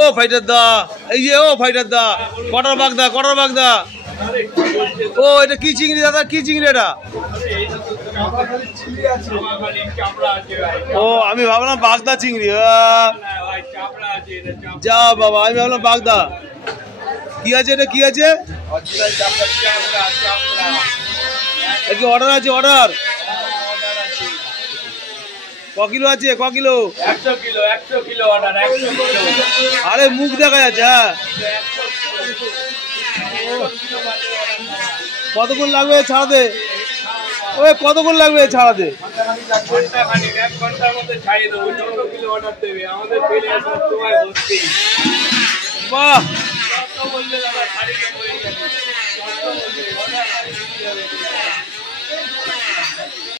ও fighter দা, এই যে ও fighter দা, কটার বাগদা, কটার বাগদা। ও এটা কি চিংড়ি দাদা, কি চিংড়ি এটা? ও আমি ভাবলাম বাগদা চিংড়ি। যা বাবা, আমি ভাবলাম বাগদা। কি আছে এটা, কি আছে? কি অর্ডার আছে? অর্ডার ক কিলো আছে, ক kilo? 100 kilo, 100 kilo order, 100 kilo. আরে মুখ দেখা যাচ্ছে। হ্যাঁ, কতক্ষণ লাগবে ছাড়াতে? ওই কতক্ষণ লাগবে ছাড়াতে? এক ঘন্টার মধ্যে ছাড়িয়ে দেবো। যত কিলো অর্ডার দেবে আমাদের পেলে আসার সময় বসছি। বাহ, বললে দাদা ছাড়িয়ে দেবো।